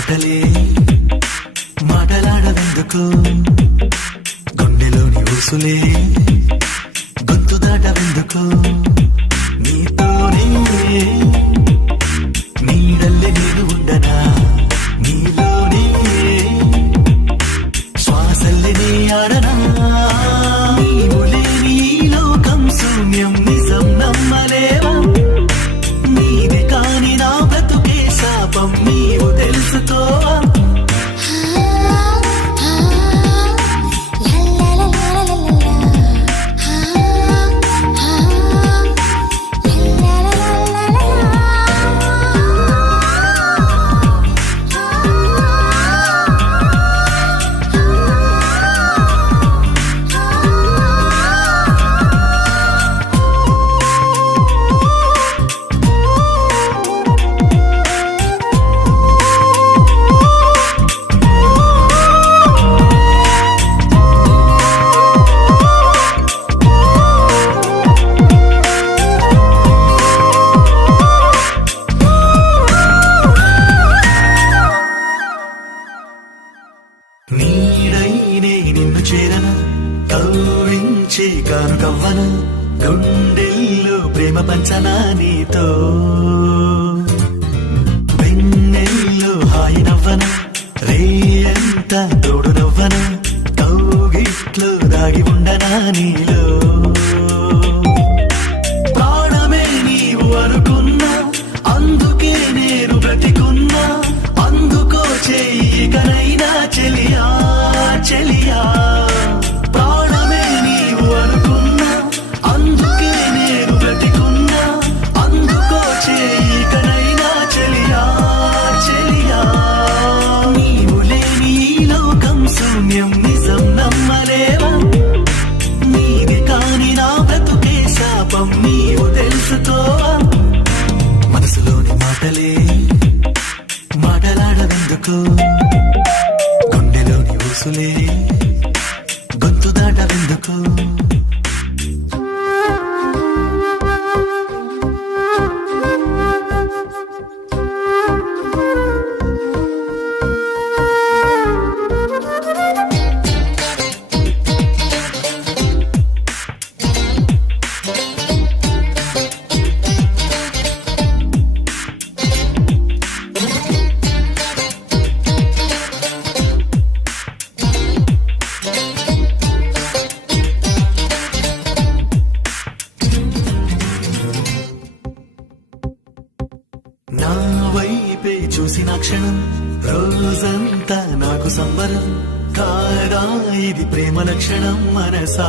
మాటలే మాటలాడవెందుకు, గుండెలోని ఊసులే గొంతు దాటవెందుకు, నీతోనే నీడల్లే నేను ఉండనా, నీలోనే శ్వాసల్లే నీ ఆడనా, నీవు లేని ఈ లోకం శూన్యం నిజం నమ్మలేవా, నీది కాని నా బ్రతుకే శాపం నీవు తెలుసుకోవా. నీడైనే నిన్ను చేరన కవ్వించే కాను కవ్వన, గుండెల్లో ప్రేమ పంచనా నీతో, వెన్నెల్లో హాయి నవ్వన, రేయంత తోడు నవ్వన, కౌగిట్లో దాగి ఉండనా నీలో, ప్రాణమే నీవు అనుకున్నా అందుకే నేను బ్రతికున్నా, అందుకో చెయ్యికనైనా చెలియా చెలియా, ప్రాణమే నీవు అనుకున్నా అందుకే నేను బ్రతికున్నా, అందుకో చెయ్యికనైనా చెలియా చెలియా, నీవు లేని ఈ లోకం శూన్యం నిజం నమ్మలేవా, నీది కాని నా బ్రతుకే శాపం నీవు తెలుసుకోవా. మనసులోని మాటలే మాటలాడవెందుకు, గుండెలోని ఊసులే గొంతు దాటవెందుకు. నా వైపే చూసిన క్షణం రోజంతా నాకు సంబరం, కాదా ఇది ప్రేమ లక్షణం మనసా.